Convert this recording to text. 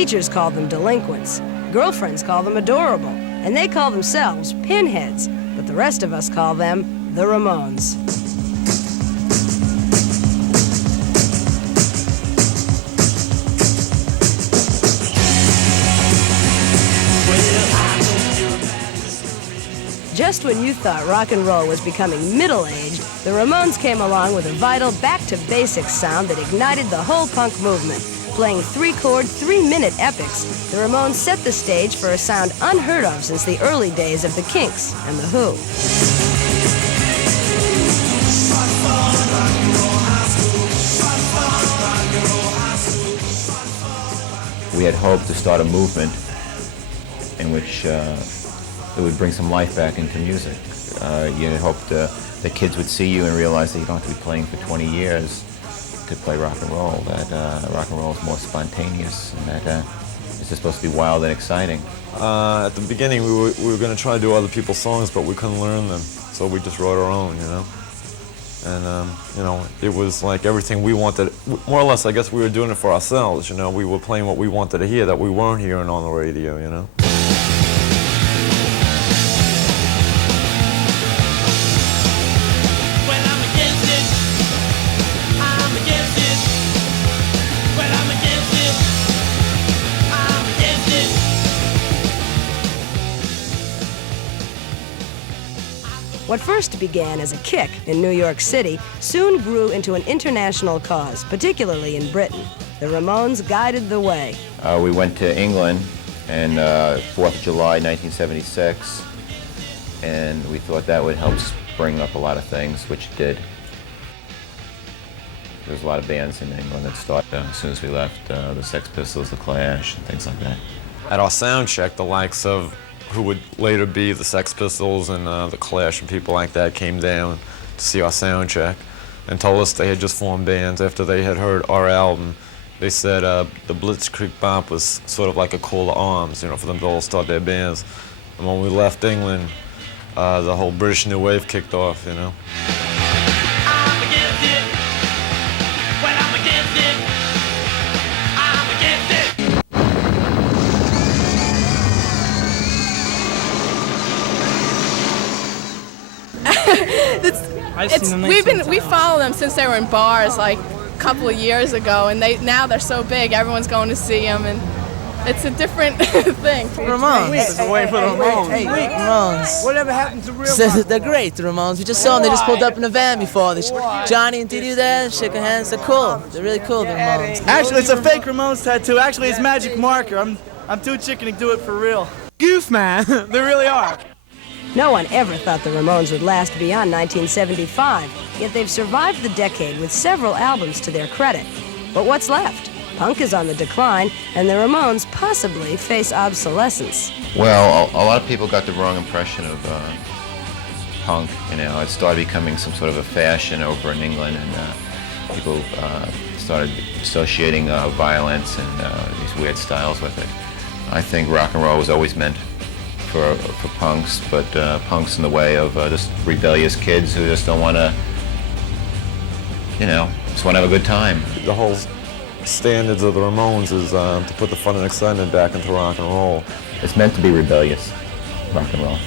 Teachers call them delinquents. Girlfriends call them adorable. And they call themselves pinheads. But the rest of us call them the Ramones. Just when you thought rock and roll was becoming middle-aged, the Ramones came along with a vital back-to-basics sound that ignited the whole punk movement. Playing three-chord, three-minute epics, the Ramones set the stage for a sound unheard of since the early days of the Kinks and the Who. We had hoped to start a movement in which it would bring some life back into music. You had hoped the kids would see you and realize that you don't have to be playing for 20 years to play rock and roll, that rock and roll is more spontaneous, and that it's just supposed to be wild and exciting. At the beginning, we were going to try to do other people's songs, but we couldn't learn them, so we just wrote our own, you know. And, you know, it was like everything we wanted, more or less, I guess we were doing it for ourselves, you know. We were playing what we wanted to hear that we weren't hearing on the radio, you know. What first began as a kick in New York City soon grew into an international cause, particularly in Britain. The Ramones guided the way. We went to England and 4th of July, 1976, and we thought that would help spring up a lot of things, which it did. There was a lot of bands in England that started as soon as we left, the Sex Pistols, the Clash, and things like that. At our sound check, the likes of who would later be the Sex Pistols and the Clash and people like that came down to see our sound check and told us they had just formed bands after they had heard our album. They said the Blitzkrieg Bop was sort of like a call to arms, you know, for them to all start their bands. And when we left England, the whole British New Wave kicked off, you know. I'm against it. Well, I'm against it. I'm against it. We follow them since they were in bars like a couple of years ago, and now they're so big, everyone's going to see them, and it's a different thing. Ramones. Ramones. Whatever happened to real rock? They're great, the Ramones. We just saw them. They just pulled up in a van before. Johnny and Didi there, shaking hands. They're cool. They're really cool, the Ramones. Actually, it's a fake Ramones tattoo. Actually, it's magic marker. I'm too chicken to do it for real. Goof, man. They really are. No one ever thought the Ramones would last beyond 1975, yet they've survived the decade with several albums to their credit. But what's left? Punk is on the decline, and the Ramones possibly face obsolescence. Well, a lot of people got the wrong impression of punk. You know, it started becoming some sort of a fashion over in England, and people started associating violence and these weird styles with it. I think rock and roll was always meant for punks, but punks in the way of just rebellious kids who just don't want to, you know, just want to have a good time. The whole standards of the Ramones is to put the fun and excitement back into rock and roll. It's meant to be rebellious, rock and roll.